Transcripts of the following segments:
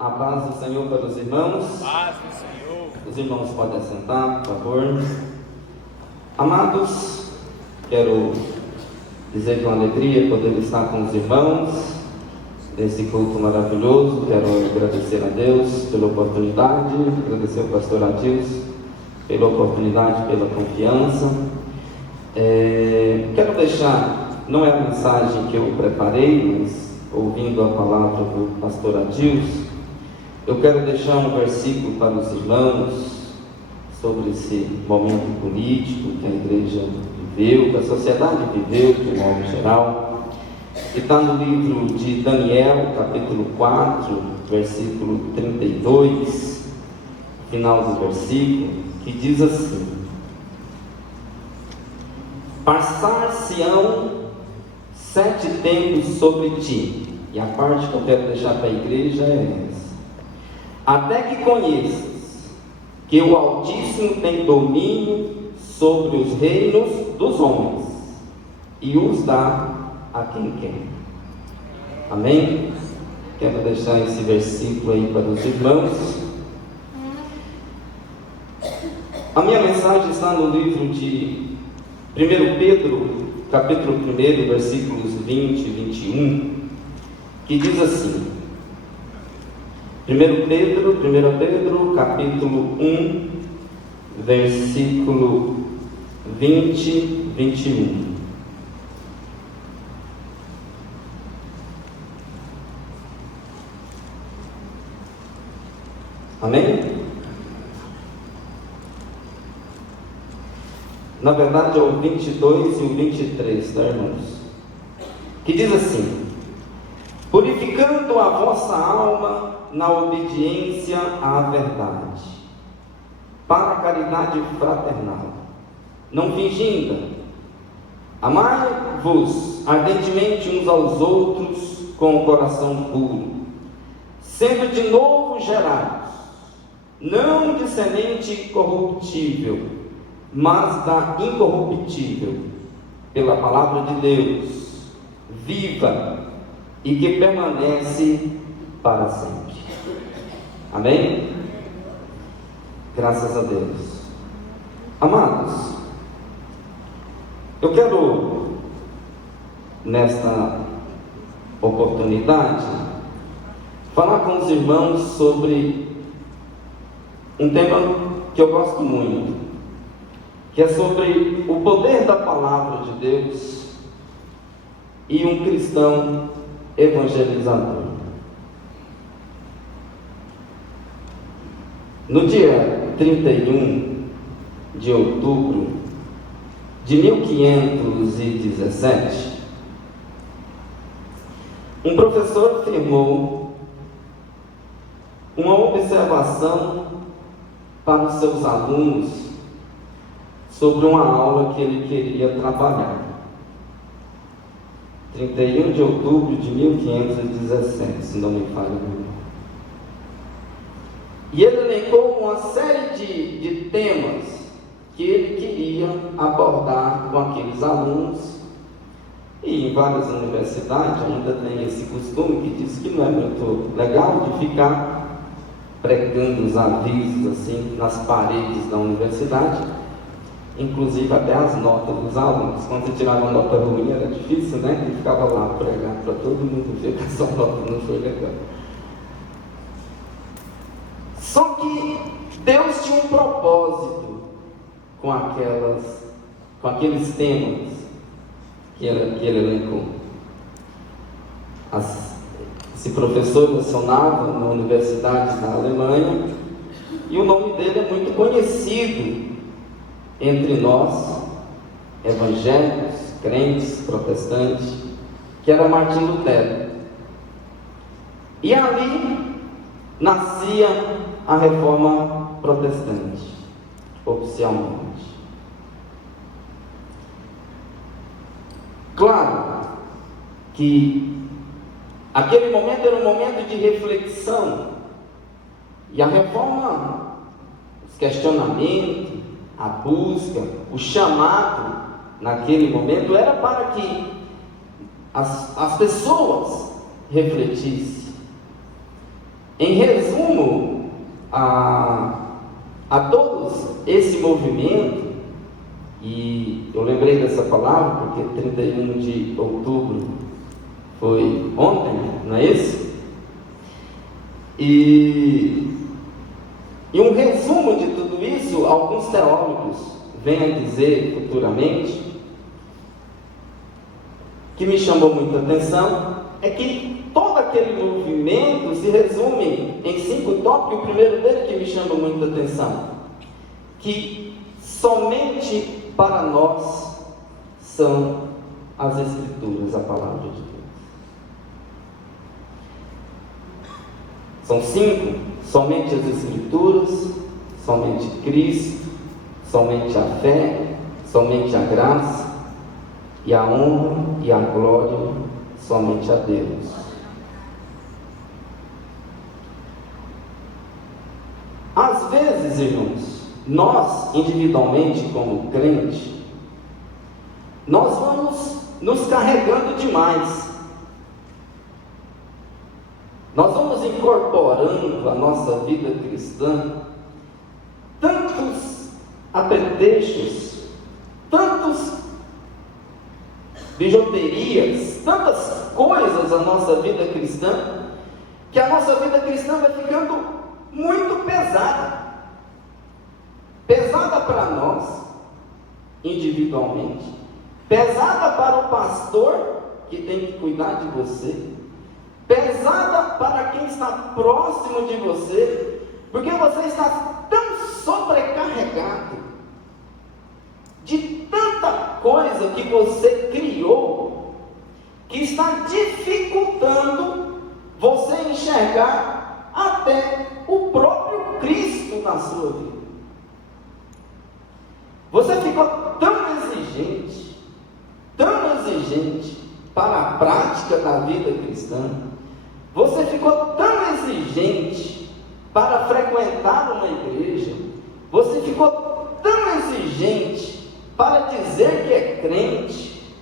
A paz do Senhor para os irmãos. Paz do Senhor. Os irmãos podem assentar, por favor. Amados, quero dizer que é uma alegria poder estar com os irmãos nesse culto maravilhoso. Quero agradecer a Deus pela oportunidade, agradecer ao pastor Adilson pela oportunidade, pela confiança. Quero deixar, não é a mensagem que eu preparei, mas ouvindo a palavra do pastor Adilson, eu quero deixar um versículo para os irmãos sobre esse momento político que a igreja viveu, que a sociedade viveu de modo geral, que está no livro de Daniel, capítulo 4, versículo 32, final do versículo, que diz assim: Passar-se-ão 7 tempos sobre ti. E a parte que eu quero deixar para a igreja é essa: até que conheças que o Altíssimo tem domínio sobre os reinos dos homens e os dá a quem quer. Amém? Quero deixar esse versículo aí para os irmãos. A minha mensagem está no livro de 1 Pedro, capítulo 1, versículos 20 e 21, que diz assim: 1 Pedro, capítulo 1, versículo 20 e 21. Amém? Na verdade é o 22 e o 23, tá, irmãos? Que diz assim: purificando a vossa alma na obediência à verdade, para a caridade fraternal, não fingindo, amai-vos ardentemente uns aos outros com o coração puro, sendo de novo gerados, não de semente corruptível, mas da incorruptível, pela palavra de Deus, viva e que permanece para sempre. Amém? Graças a Deus. Amados, eu quero, nesta oportunidade, falar com os irmãos sobre um tema que eu gosto muito, que é sobre o poder da palavra de Deus e um cristão evangelizador. No dia 31 de outubro de 1517, um professor firmou uma observação para os seus alunos sobre uma aula que ele queria trabalhar. 31 de outubro de 1517, se não me falha a memória. E ele elencou uma série de temas que ele queria abordar com aqueles alunos. E em várias universidades ainda tem esse costume que diz que não é muito legal de ficar pregando os avisos assim nas paredes da universidade, inclusive até as notas dos alunos. Quando você tirava uma nota ruim era difícil, né? E ficava lá pregando para todo mundo ver que essa nota não foi legal. Só que Deus tinha um propósito com aqueles temas que ele elencou. Esse professor lecionava na Universidade da Alemanha e o nome dele é muito conhecido entre nós, evangélicos, crentes, protestantes, que era Martim Lutero. E ali nascia a Reforma Protestante, oficialmente. Claro que aquele momento era um momento de reflexão, e a reforma, os questionamentos, a busca, o chamado naquele momento era para que as pessoas refletissem Em resumo, a todos esse movimento, e eu lembrei dessa palavra porque 31 de outubro foi ontem, não é isso? E um resumo de tudo isso, alguns teólogos vêm a dizer futuramente, que me chamou muita atenção, é que todo aquele movimento se resume em 5 tópicos. O primeiro dele que me chama muita atenção, que somente para nós são as Escrituras, a palavra de Deus. São 5, somente as Escrituras, somente Cristo, somente a fé, somente a graça, e a honra e a glória somente a Deus. Às vezes, irmãos, nós individualmente como crente, nós vamos nos carregando demais. Nós vamos incorporando à nossa vida cristã tantos apetrechos, tantos bijuterias, tantas coisas à nossa vida cristã, que a nossa vida cristã vai ficando muito pesada. Pesada para nós, individualmente, pesada para o pastor, que tem que cuidar de você, pesada para quem está próximo de você, porque você está tão sobrecarregado de tanta coisa que você criou, que está dificultando você enxergar até o próprio Cristo na sua vida. Você ficou tão exigente para a prática da vida cristã, você ficou tão exigente para frequentar uma igreja, você ficou tão exigente para dizer que é crente,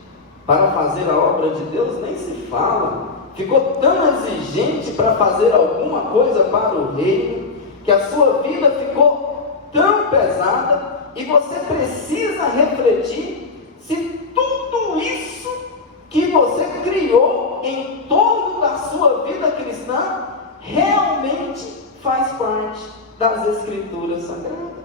para fazer a obra de Deus nem se fala, ficou tão exigente para fazer alguma coisa para o reino, que a sua vida ficou tão pesada, e você precisa refletir se tudo isso que você criou em torno da sua vida cristã realmente faz parte das Escrituras Sagradas.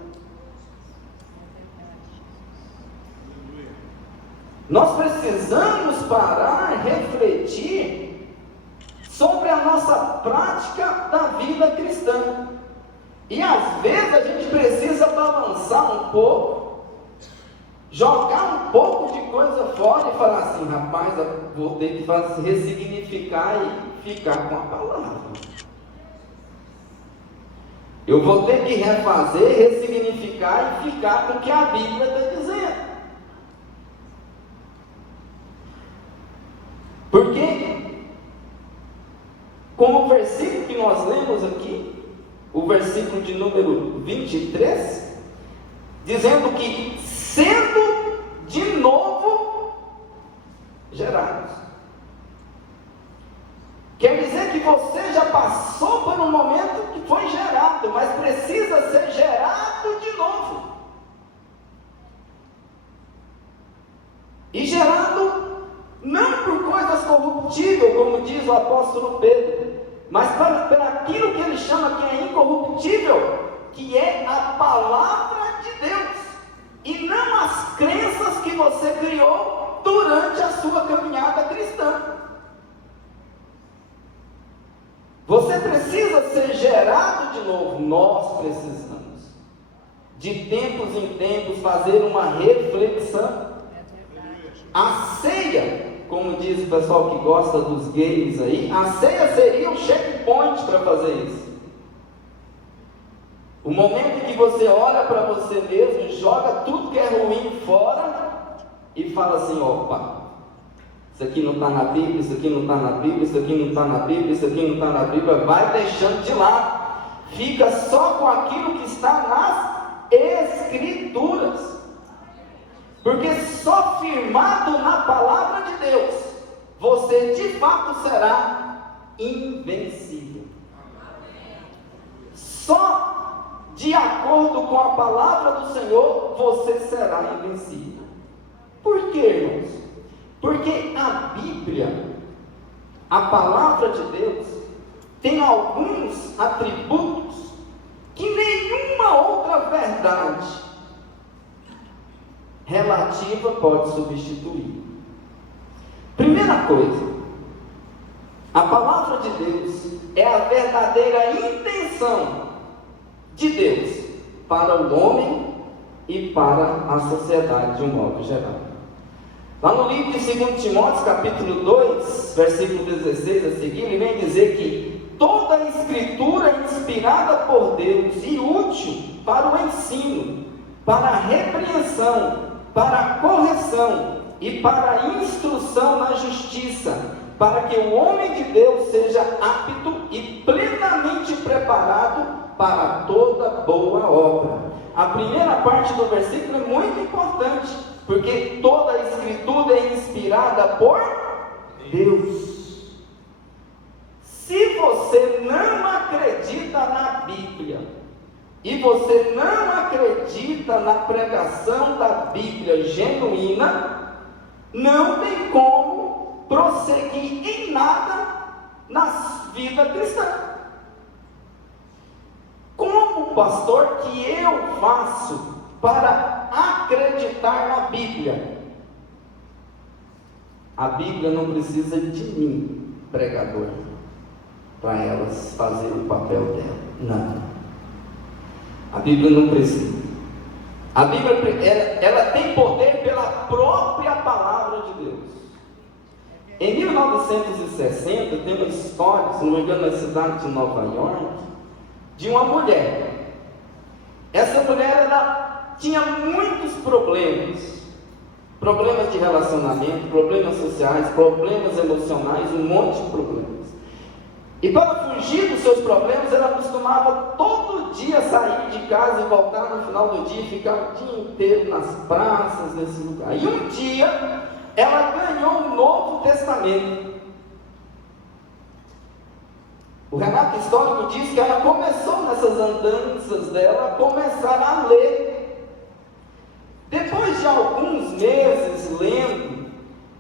Nós precisamos parar, refletir sobre a nossa prática da vida cristã. E às vezes a gente precisa balançar um pouco, jogar um pouco de coisa fora e falar assim: rapaz, eu vou ter que ressignificar e ficar com a palavra. Eu vou ter que refazer, ressignificar e ficar com o que a Bíblia está dizendo. Porque, como o versículo que nós lemos aqui, o versículo de número 23, dizendo que sendo de novo gerados. Quer dizer que você já passou por um momento que foi gerado, mas precisa ser gerado de novo. E gerado não por coisas corruptíveis, como diz o apóstolo Pedro, mas para aquilo que ele chama que é incorruptível, que é a palavra de Deus, e não as crenças que você criou durante a sua caminhada cristã. Você precisa ser gerado de novo. Nós precisamos, de tempos em tempos, fazer uma reflexão. A ceia, como diz o pessoal que gosta dos games aí, a ceia seria um checkpoint para fazer isso. O momento em que você olha para você mesmo, joga tudo que é ruim fora e fala assim: opa, isso aqui não está na Bíblia, isso aqui não está na Bíblia, isso aqui não está na Bíblia, isso aqui não está na Bíblia, vai deixando de lado, fica só com aquilo que está nas Escrituras, porque só firmado na palavra de Deus, você de fato será invencível. de acordo com a palavra do Senhor, você será invencível. Por quê, irmãos? Porque a Bíblia, a palavra de Deus, tem alguns atributos que nenhuma outra verdade relativa pode substituir. Primeira coisa, a palavra de Deus é a verdadeira intenção de Deus para o homem e para a sociedade de um modo geral. Lá no livro de 2 Timóteo, capítulo 2, versículo 16 a seguir, ele vem dizer que toda a Escritura é inspirada por Deus e útil para o ensino, para a repreensão, para a correção e para a instrução na justiça, para que o homem de Deus seja apto e plenamente preparado para toda boa obra. A primeira parte do versículo é muito importante, porque toda a Escritura é inspirada por Deus. Se você não acredita na Bíblia, e você não acredita na pregação da Bíblia genuína, não tem como prosseguir em nada na vida cristã. Como pastor, que eu faço para acreditar na Bíblia? A Bíblia não precisa de mim, pregador, para elas fazerem o papel dela. Não. A Bíblia não precisa. A Bíblia, ela tem poder pela própria palavra de Deus. Em 1960, tem uma história, se não me engano, na cidade de Nova York, de uma mulher. Essa mulher, ela tinha muitos problemas. Problemas de relacionamento, problemas sociais, problemas emocionais, um monte de problemas. E para fugir dos seus problemas, ela costumava todo dia sair de casa e voltar no final do dia, ficar o dia inteiro nas praças, nesse lugar. E um dia, ela ganhou um Novo Testamento. O relato histórico diz que ela começou nessas andanças dela, a começar a ler. Depois de alguns meses lendo,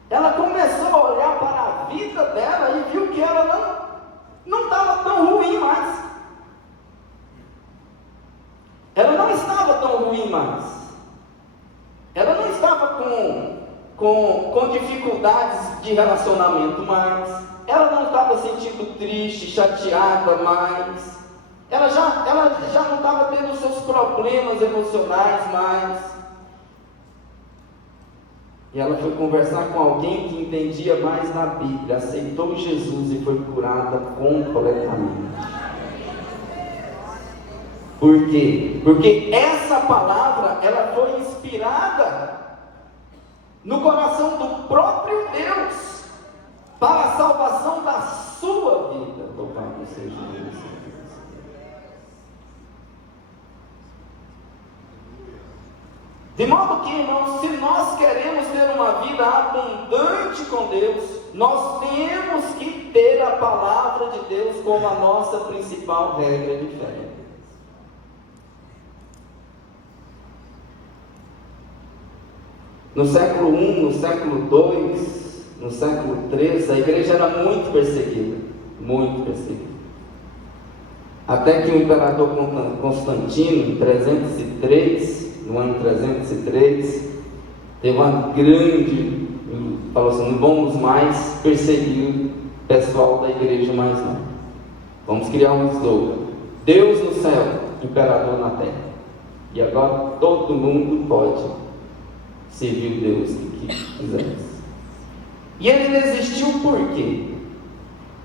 ela começou a olhar para a vida dela e viu que ela não estava tão ruim mais. Ela não estava tão ruim mais. Ela não estava com dificuldades de relacionamento mais. Ela não estava sentindo triste, chateada mais. Ela já não estava tendo seus problemas emocionais mais. E ela foi conversar com alguém que entendia mais na Bíblia, aceitou Jesus e foi curada completamente. Por quê? Porque essa palavra, ela foi inspirada no coração do próprio Deus, para a salvação da sua vida. Louvado seja Deus. De modo que, irmãos, se nós queremos ter uma vida abundante com Deus, nós temos que ter a palavra de Deus como a nossa principal regra de fé. No século I, no século II, no século III, a igreja era muito perseguida, muito perseguida. Até que o imperador Constantino, em 303, no ano 303, teve uma grande, falou assim, não vamos mais perseguir o pessoal da igreja mais não. Vamos criar um slogan: Deus no céu, imperador na terra. E agora todo mundo pode servir o Deus que quiser. E ele desistiu por quê?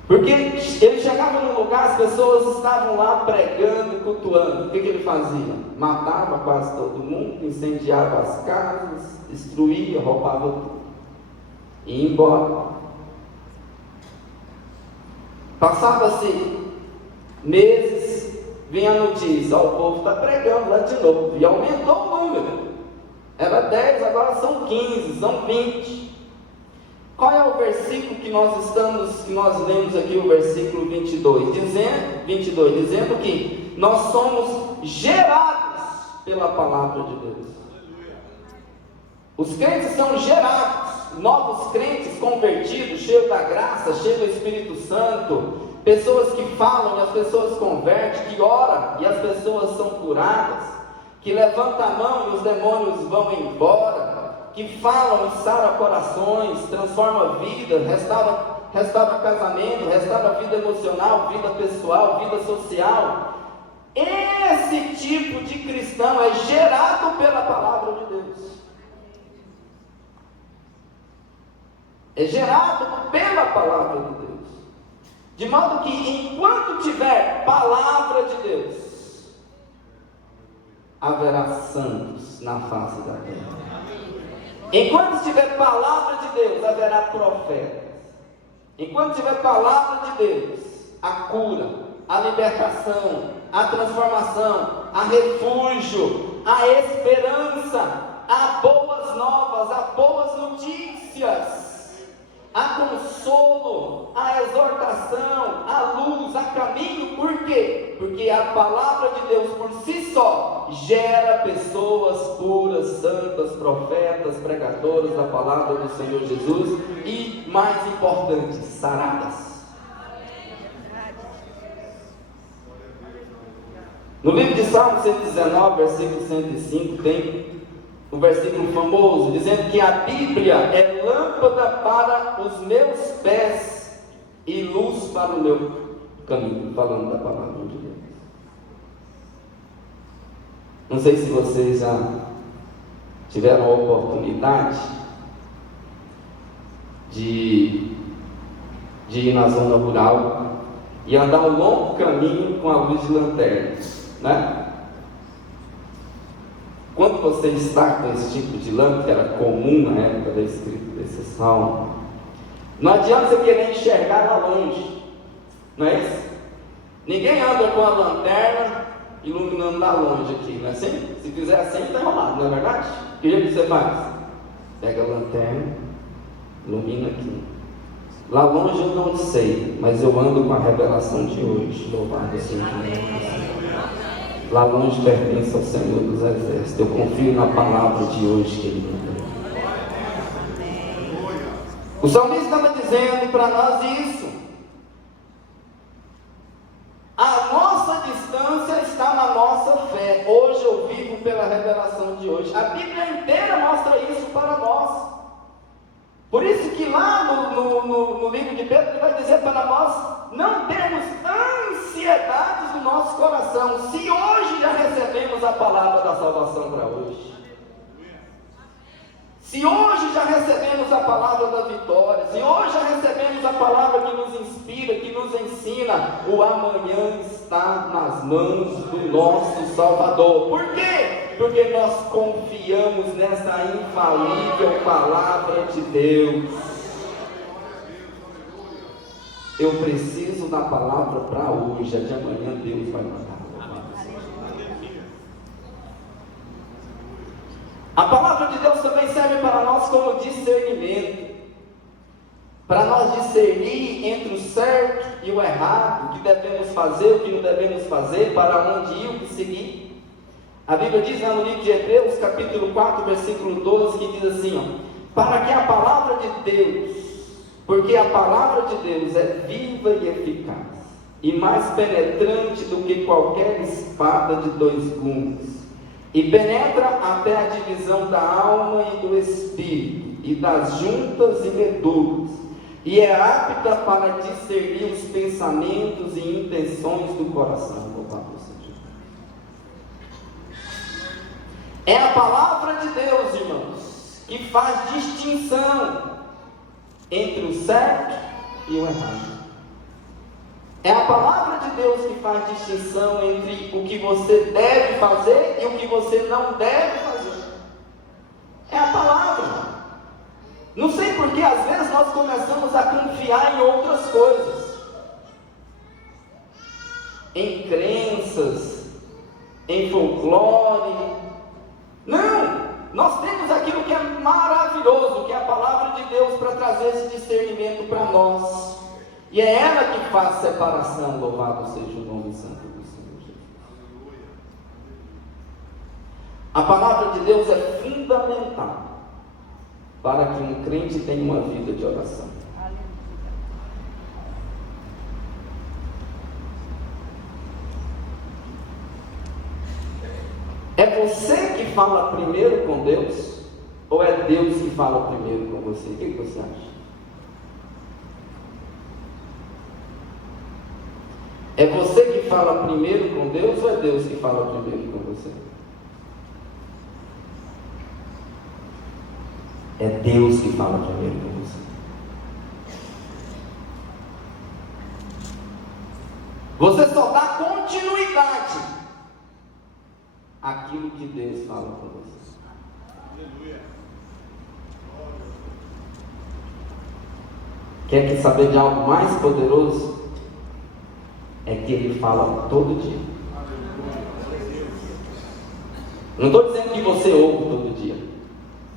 Porque ele chegava num lugar, as pessoas estavam lá pregando, cultuando. O que ele fazia? Matava quase todo mundo, incendiava as casas, destruía, roubava tudo e ia embora. Passava-se meses, vinha a notícia: o povo está pregando lá de novo, e aumentou o número. Era 10, agora são 15, são 20. Qual é o versículo que nós lemos aqui, o versículo 22? Dizendo que nós somos gerados pela palavra de Deus. Os crentes são gerados, novos crentes convertidos, cheios da graça, cheios do Espírito Santo, pessoas que falam e as pessoas convertem, que oram e as pessoas são curadas, que levantam a mão e os demônios vão embora, que falam e saram corações, transformam a vida, restaura casamento, restaura a vida emocional, vida pessoal, vida social. Esse tipo de cristão é gerado pela palavra de Deus. É gerado pela palavra de Deus. De modo que enquanto tiver palavra de Deus, haverá santos na face da terra. Enquanto tiver palavra de Deus, haverá profetas. Enquanto tiver palavra de Deus, a cura, a libertação, a transformação, a refúgio, a esperança, há boas novas, há boas notícias, há consolo, há exortação, há luz, há caminho. Por quê? Porque a palavra de Deus por si só gera pessoas puras, santas, profetas, pregadoras da palavra do Senhor Jesus e, mais importante, saradas. No livro de Salmo 119, versículo 105, tem um versículo famoso, dizendo que a Bíblia é lâmpada para os meus pés e luz para o meu caminho, falando da palavra de Deus. Não sei se vocês já tiveram a oportunidade de ir na zona rural e andar um longo caminho com a luz de lanterna, né? Quando você está com esse tipo de lâmpada, que era comum na época da escrita desse salmo, não adianta você querer enxergar lá longe, não é isso? Ninguém anda com a lanterna iluminando lá longe aqui, não é assim? Se fizer assim, está enrolado, não é verdade? Que jeito que você faz? Pega a lanterna, ilumina aqui. Lá longe eu não sei, mas eu ando com a revelação de hoje. Louvado seja o nome do Senhor. Lá longe pertence ao Senhor dos Exércitos. Eu confio na palavra de hoje que Ele me deu. O salmista estava dizendo para nós isso. A nossa distância está na nossa fé. Hoje eu vivo pela revelação de hoje. A Bíblia inteira mostra isso para nós. Por isso que lá no livro de Pedro ele vai dizer para nós não termos ansiedades no nosso coração. Se hoje já recebemos a palavra da salvação para hoje, se hoje já recebemos a palavra da vitória, se hoje já recebemos a palavra que nos inspira, que nos ensina, o amanhã está nas mãos do nosso Salvador. Por quê? Porque nós confiamos nessa infalível palavra de Deus. Eu preciso da palavra para hoje, a de amanhã Deus vai mandar. A palavra de Deus também serve para nós como discernimento, para nós discernir entre o certo e o errado, o que devemos fazer, o que não devemos fazer, para onde ir, o que seguir. A Bíblia diz lá no livro de Hebreus, capítulo 4, versículo 12, que diz assim, ó, para que a palavra de Deus, porque a palavra de Deus é viva e eficaz, e mais penetrante do que qualquer espada de 2 gumes, e penetra até a divisão da alma e do espírito, e das juntas e medulas, e é apta para discernir os pensamentos e intenções do coração. É a palavra de Deus, irmãos, que faz distinção entre o certo e o errado. É a palavra de Deus que faz distinção entre o que você deve fazer e o que você não deve fazer. É a palavra. Não sei porque às vezes nós começamos a confiar em outras coisas, em crenças, em folclore. Não, nós temos aquilo que é maravilhoso, que é a palavra de Deus para trazer esse discernimento para nós. E é ela que faz separação, louvado seja o nome santo do Senhor Jesus. A palavra de Deus é fundamental para que um crente tenha uma vida de oração. É você que fala primeiro com Deus? Ou é Deus que fala primeiro com você? O que você acha? É você que fala primeiro com Deus ou é Deus que fala primeiro com você? É Deus que fala primeiro com você. Você só dá continuidade àquilo que Deus fala com você. Aleluia. Quer saber de algo mais poderoso? É que Ele fala todo dia. Não estou dizendo que você ouve todo dia.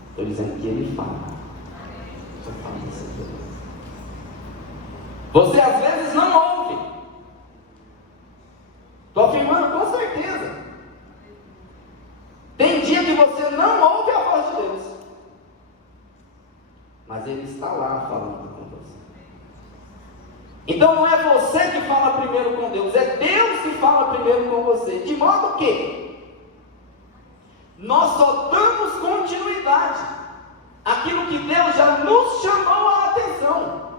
Estou dizendo que Ele fala. Você às vezes não ouve. Estou afirmando com certeza. Tem dia que você não ouve a voz de Deus. Mas Ele está lá falando com você. Então não é você que fala primeiro com Deus. É Deus que fala primeiro com você. De modo que nós só damos continuidade àquilo que Deus já nos chamou a atenção.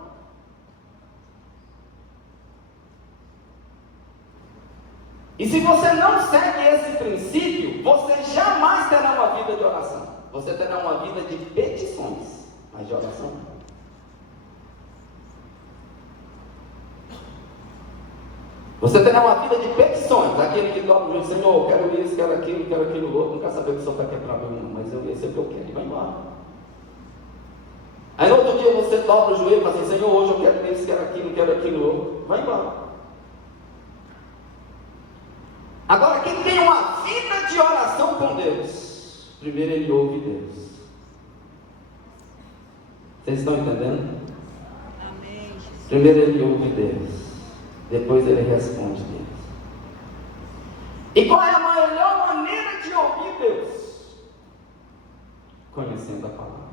E se você não segue esse princípio, você jamais terá uma vida de oração. Você terá uma vida de petições, mas de oração não. Você terá uma vida de petições, aquele que dobra o joelho, Senhor, quero isso, quero aquilo outro, não quero saber o que o Senhor está querendo para mim, mas eu sei o que eu quero, e vai embora. Aí no outro dia você dobra o joelho e fala assim, Senhor, hoje eu quero isso, quero aquilo outro, vai embora. Agora, quem tem uma vida de oração com Deus, primeiro ele ouve Deus. Vocês estão entendendo? Amém. Primeiro ele ouve Deus. Depois ele responde Deus. E qual é a melhor maneira de ouvir Deus? Conhecendo a palavra.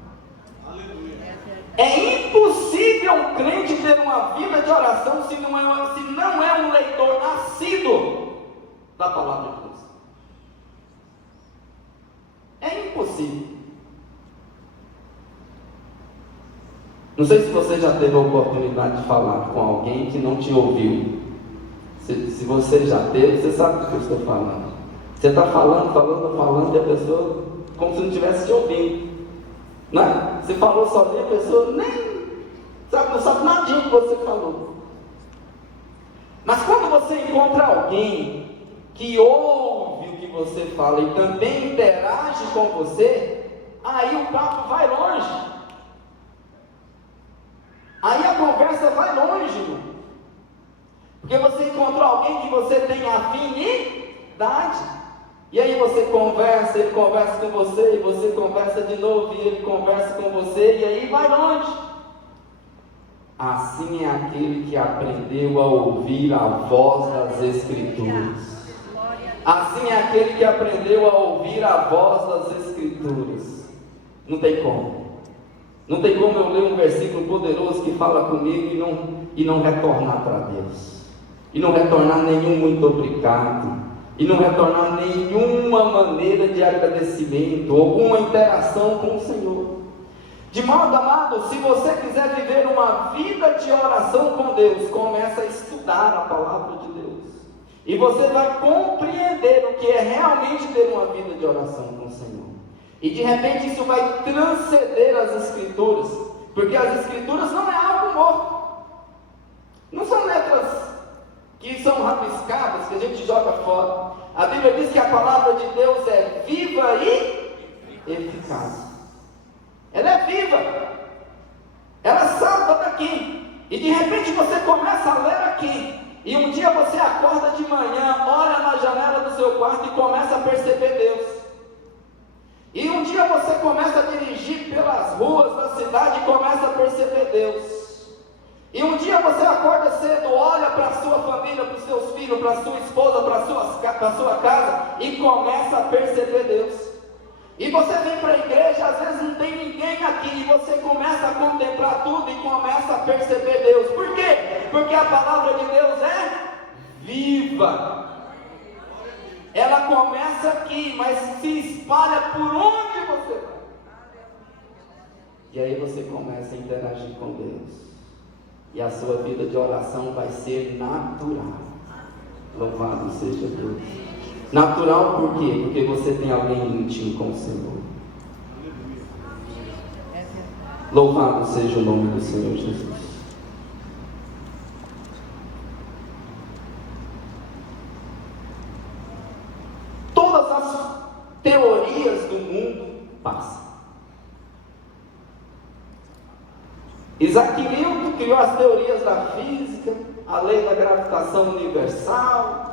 Aleluia. É impossível um crente ter uma vida de oração se não é um leitor nascido da palavra de Deus. É impossível. Não sei se você já teve a oportunidade de falar com alguém que não te ouviu. Se você já teve, você sabe do que eu estou falando. Você está falando, e a pessoa como se não estivesse te ouvindo. Não é? Você falou sozinho, a pessoa não sabe nadinha que você falou. Mas quando você encontra alguém que ouve o que você fala e também interage com você, aí o papo vai longe. Aí a conversa vai longe, irmão. Porque você encontrou alguém que você tem afinidade. E aí você conversa, ele conversa com você, e você conversa de novo, e ele conversa com você, e aí vai longe. Assim é aquele que aprendeu a ouvir a voz das Escrituras. Assim é aquele que aprendeu a ouvir a voz das Escrituras. Não tem como. Não tem como eu ler um versículo poderoso que fala comigo e não retornar para Deus. E não retornar nenhum muito obrigado. E não retornar nenhuma maneira de agradecimento, alguma interação com o Senhor. De modo, amado, se você quiser viver uma vida de oração com Deus, comece a estudar a palavra de Deus. E você vai compreender o que é realmente ter uma vida de oração com o Senhor. E de repente isso vai transcender as Escrituras, porque as Escrituras não é algo morto. Não são letras que são rabiscadas, que a gente joga fora. A Bíblia diz que a palavra de Deus é viva e eficaz. Ela é viva. Ela salta daqui. E de repente você começa a ler aqui. E um dia você acorda de manhã, olha na janela do seu quarto e começa a perceber Deus. E um dia você começa a dirigir pelas ruas da cidade e começa a perceber Deus. E um dia você acorda cedo, olha para a sua família, para os seus filhos, para a sua esposa, para a sua casa e começa a perceber Deus. E você vem para a igreja, às vezes não tem ninguém aqui, e você começa a contemplar tudo e começa a perceber Deus. Por quê? Porque a palavra de Deus é viva. Ela começa aqui, mas se espalha por onde você vai. E aí você começa a interagir com Deus. E a sua vida de oração vai ser natural. Louvado seja Deus. Natural por quê? Porque você tem alguém íntimo com o Senhor. Louvado seja o nome do Senhor Jesus. Todas as teorias do mundo passam. Isaac Newton criou as teorias da física, a lei da gravitação universal,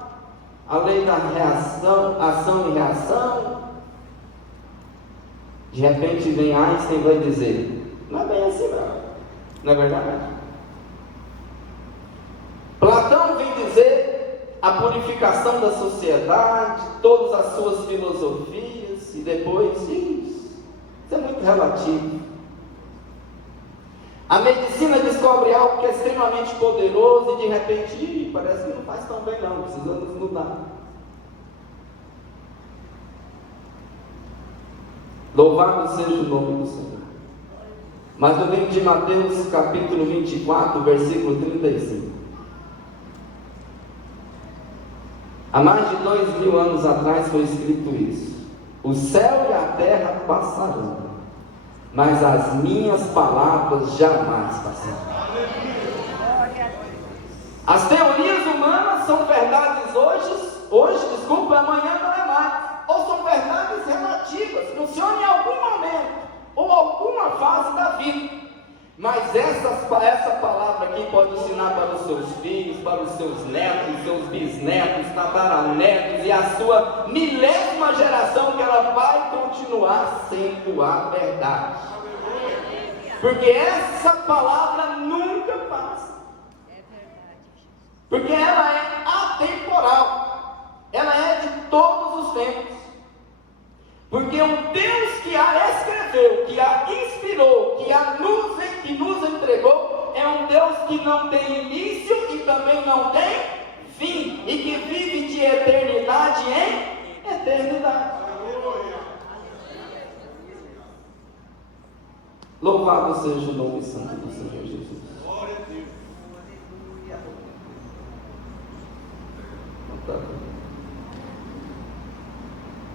a lei da reação, ação e reação. De repente vem Einstein e vai dizer: não é bem assim não é verdade? Platão vem dizer a purificação da sociedade, todas as suas filosofias, e depois isso é muito relativo. A medicina descobre algo que é extremamente poderoso e de repente, parece que não faz tão bem não, precisamos mudar. Louvado seja o nome do Senhor. Mas no livro de Mateus, capítulo 24, versículo 35. Há mais de 2000 anos atrás foi escrito isso: o céu e a terra passarão, mas as minhas palavras jamais passarão. As teorias humanas são verdades hoje, desculpa, amanhã não é mais. Ou são verdades relativas, funcionam em algum momento, ou alguma fase da vida. Mas essa palavra aqui pode ensinar para os seus filhos, para os seus netos, seus bisnetos, tataranetos e a sua milésima geração, que ela vai continuar sendo a verdade. Porque essa palavra nunca passa. Porque ela é atemporal. Ela é de todos os tempos. Porque o Deus que a escreveu, que a inspirou, que nos entregou, é um Deus que não tem início e também não tem fim, e que vive de eternidade em eternidade. Louvado seja o nome santo do Senhor Jesus.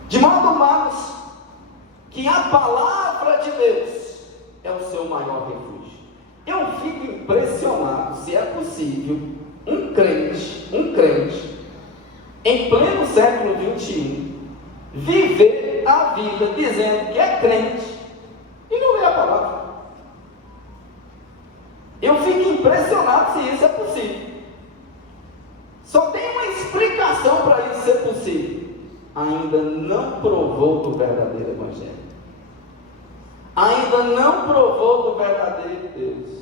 De modo, amados, que a palavra de Deus é o seu maior refúgio. Eu fico impressionado, se é possível, um crente, em pleno século 21, viver a vida dizendo que é crente e não lê a palavra. Eu fico impressionado se isso é possível. Só tem uma explicação para isso ser possível: ainda não provou do verdadeiro Evangelho, ainda não provou do verdadeiro Deus.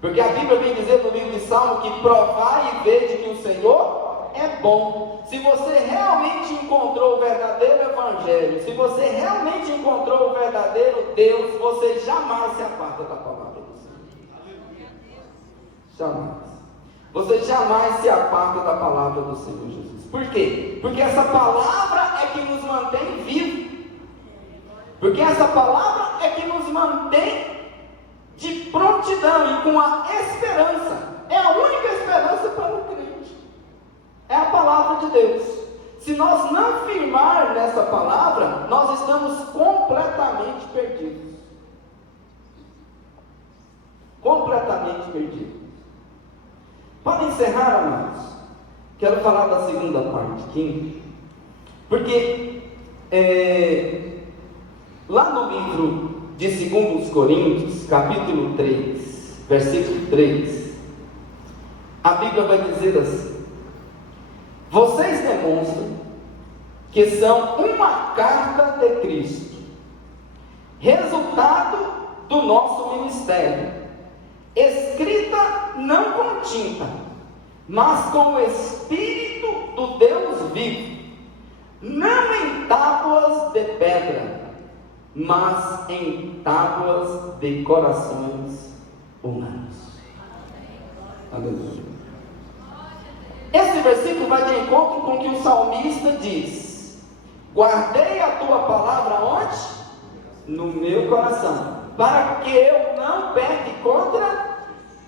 Porque a Bíblia vem dizer no livro de Salmo que provai e vede que o Senhor é bom. Se você realmente encontrou o verdadeiro Evangelho, se você realmente encontrou o verdadeiro Deus, você jamais se aparta da palavra do Senhor. Jamais. Você jamais se aparta da palavra do Senhor Jesus. Por quê? Porque essa palavra é que nos mantém vivos. Porque essa palavra é que nos mantém de prontidão e com a esperança. É a única esperança para o crente. É a palavra de Deus. Se nós não firmar nessa palavra, nós estamos completamente perdidos. Completamente perdidos. Para encerrar, amados, quero falar da segunda parte aqui, porque lá no livro de 2 Coríntios, capítulo 3, versículo 3, a Bíblia vai dizer assim: vocês demonstram que são uma carta de Cristo, resultado do nosso ministério, escrita não com tinta, mas com o Espírito do Deus vivo, não em tábuas de pedra, mas em tábuas de corações humanos. Aleluia. Esse versículo vai de encontro com o que o salmista diz: guardei a tua palavra onde? No meu coração, para que eu não peque contra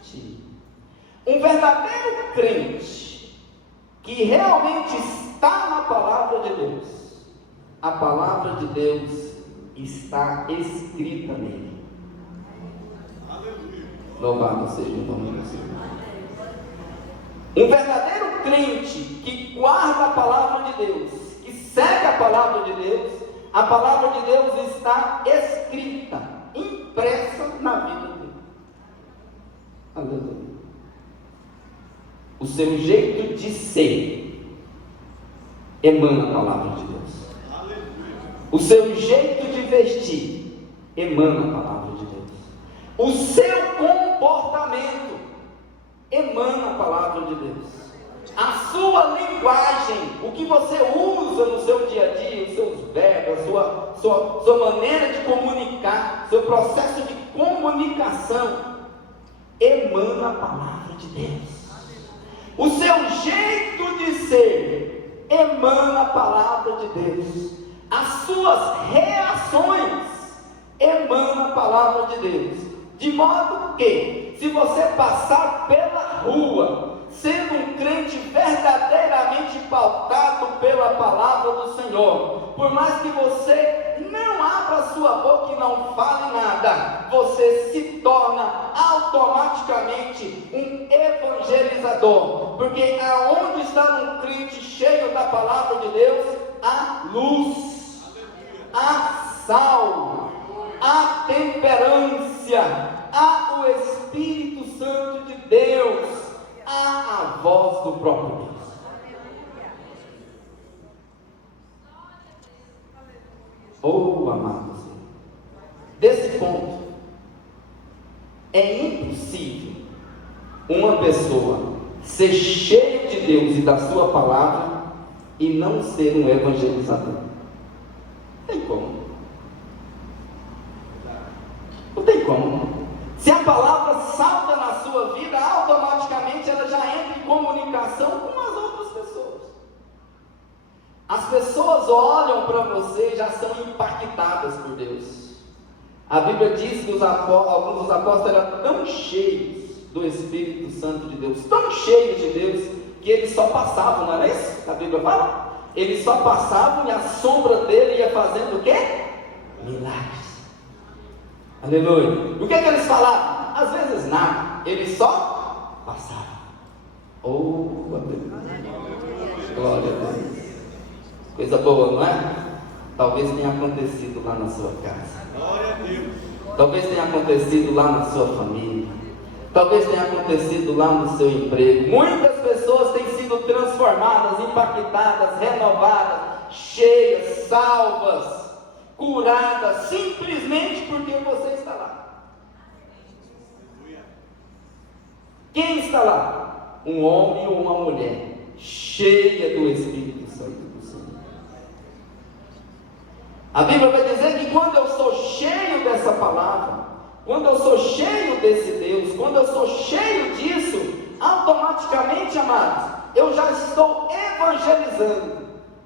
ti. Um verdadeiro crente que realmente está na palavra de Deus, a palavra de Deus está escrita nele. Aleluia. Louvado seja o nome do Senhor. Um verdadeiro crente que guarda a palavra de Deus, que segue a palavra de Deus, a palavra de Deus está escrita, impressa na vida dele. Aleluia. O seu jeito de ser emana a palavra de Deus. O seu jeito de vestir emana a palavra de Deus. O seu comportamento emana a palavra de Deus. A sua linguagem, o que você usa no seu dia a dia, os seus verbos, sua maneira de comunicar, seu processo de comunicação, emana a palavra de Deus. O seu jeito de ser emana a palavra de Deus. As suas reações emanam a palavra de Deus. De modo que, se você passar pela rua, sendo um crente verdadeiramente pautado pela palavra do Senhor, por mais que você não abra sua boca e não fale nada, você se torna automaticamente um evangelizador, porque aonde está um crente cheio da palavra de Deus, há luz, há sal, há temperança, há o Espírito Santo de Deus, há a voz do próprio Deus. Oh, amados, desse ponto, é impossível uma pessoa ser cheia de Deus e da sua palavra e não ser um evangelizador. Não tem como. Não tem como. Se a palavra salta na sua vida, automaticamente ela já entra em comunicação com as outras pessoas. As pessoas olham para você e já são impactadas por Deus. A Bíblia diz que alguns dos apóstolos eram tão cheios do Espírito Santo de Deus, tão cheios de Deus, que eles só passavam, não era isso? A Bíblia fala? Eles só passavam e a sombra dele ia fazendo o quê? Milagres. Aleluia. O que eles falavam? Às vezes nada, eles só passavam. Oh, aleluia. Glória a Deus. Coisa boa, não é? Talvez tenha acontecido lá na sua casa. Glória a Deus. Talvez tenha acontecido lá na sua família. Talvez tenha acontecido lá no seu emprego. Muitas pessoas têm sido transformadas, impactadas, renovadas, cheias, salvas, curadas, simplesmente porque você está lá. Quem está lá? Um homem ou uma mulher cheia do Espírito Santo do Senhor. A Bíblia vai dizer que quando eu sou cheio dessa palavra, quando eu sou cheio desse Deus, quando eu sou cheio disso, automaticamente, amados, eu já estou evangelizando.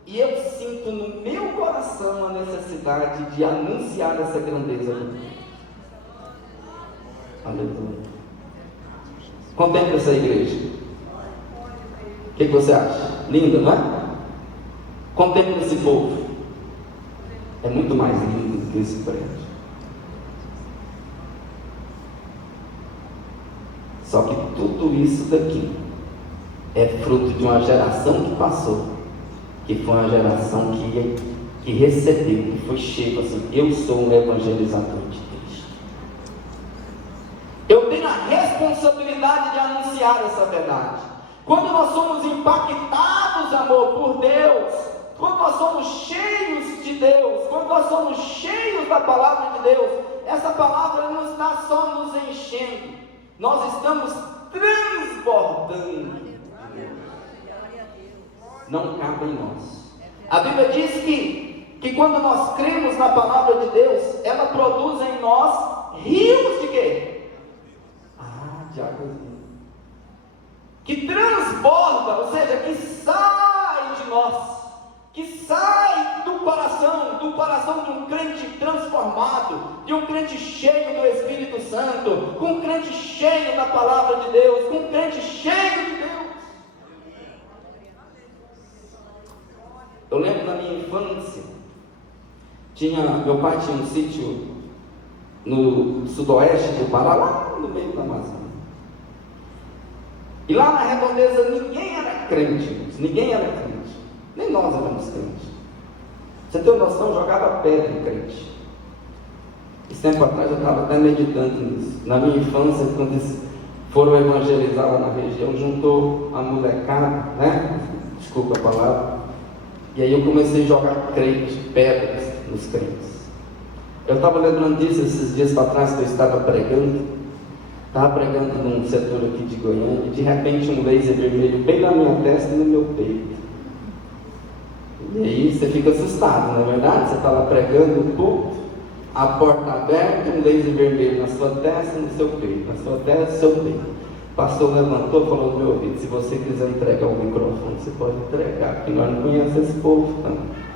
E eu sinto no meu coração a necessidade de anunciar essa grandeza de Deus. Aleluia. Contempla essa igreja. O que você acha? Linda, não é? Contempla esse povo. É muito mais lindo do que esse prédio. Só que tudo isso daqui é fruto de uma geração que passou, que foi uma geração que recebeu, que foi cheio assim: eu sou um evangelizador de Cristo. Eu tenho a responsabilidade de anunciar essa verdade. Quando nós somos impactados, amor, por Deus, quando nós somos cheios de Deus, quando nós somos cheios da palavra de Deus, essa palavra não está só nos enchendo, nós estamos transbordando. Não cabe em nós. A Bíblia diz que que quando nós cremos na palavra de Deus, ela produz em nós rios de quê? De águas vivas. Que transborda, ou seja, que sai de nós, que sai do coração de um crente transformado, de um crente cheio do Espírito Santo, com um crente cheio da palavra de Deus, com um crente cheio de Deus. Eu lembro da minha infância, meu pai tinha um sítio no sudoeste do Pará, lá no meio da Amazônia. E lá na redondeza ninguém era crente, ninguém era crente, nem nós éramos crentes. Você tem noção, eu jogava pedra em crente. Esse tempo atrás eu estava até meditando nisso. Na minha infância, quando eles foram evangelizar lá na região, juntou a molecada, né? Desculpa a palavra. E aí eu comecei a jogar pedras nos crentes. Eu estava lembrando disso esses dias para trás, que eu estava pregando num setor aqui de Goiânia, e de repente um laser vermelho bem na minha testa e no meu peito. E aí você fica assustado, não é verdade? Você está lá pregando o culto, a porta aberta, um laser vermelho na sua testa e no seu peito, na sua testa e no seu peito. O pastor levantou e falou no meu ouvido: se você quiser entregar o microfone, você pode entregar, porque nós não conhecemos esse povo também.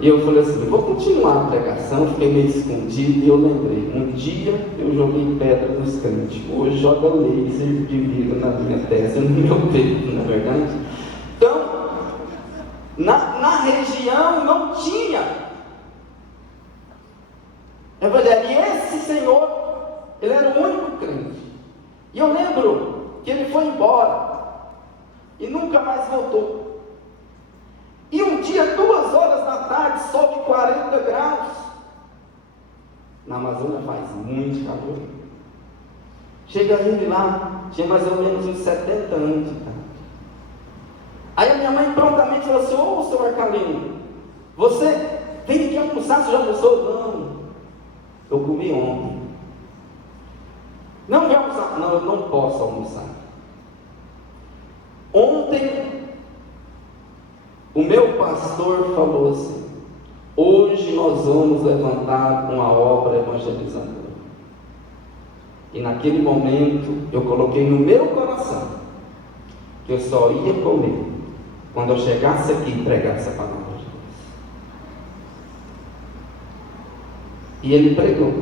E eu falei assim, vou continuar a pregação, fiquei meio escondido, e eu lembrei, um dia eu joguei pedra nos crentes, hoje joga laser de vidro na minha testa, no meu peito, não é verdade? Então, na região não tinha evangelho, e esse senhor, ele era o único crente, e eu lembro que ele foi embora, e nunca mais voltou. E um dia, 2 horas da tarde, sol de 40 graus. Na Amazônia faz muito calor. Chega ele lá, tinha mais ou menos uns 70 anos de idade. Aí a minha mãe prontamente falou assim: ô, seu Arcalino, você tem que almoçar, você já almoçou? Não, eu comi ontem. Não vai almoçar? Não, eu não posso almoçar. Ontem o meu pastor falou assim: hoje nós vamos levantar uma obra evangelizadora. E naquele momento eu coloquei no meu coração que eu só ia comer quando eu chegasse aqui e pregasse a palavra de Deus. E ele pregou.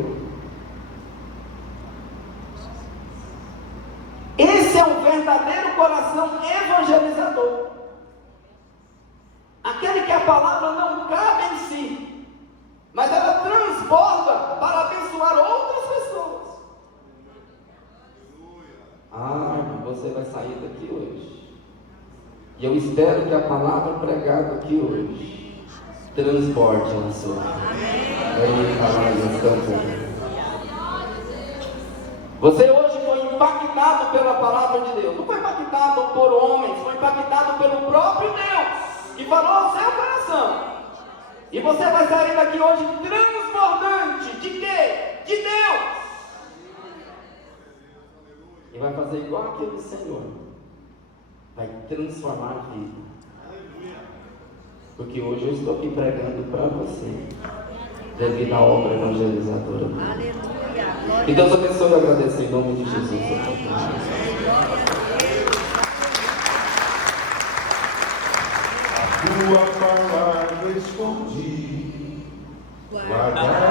Esse é um verdadeiro coração evangelizador. Aquele que a palavra não cabe em si, mas ela transborda para abençoar outras pessoas. Você vai sair daqui hoje, e eu espero que a palavra pregada aqui hoje transborde na sua vida. Você hoje foi impactado pela palavra de Deus, não foi impactado por homens, foi impactado pelo próprio Deus, e falou ao seu coração. E você vai sair daqui hoje transbordante de quê? De Deus. E vai fazer igual aquele Senhor. Vai transformar a vida. Porque hoje eu estou aqui pregando para você, devido à obra evangelizadora. Aleluia. E Deus abençoe e agradece em nome de Jesus. Tua palavra escondi, guardada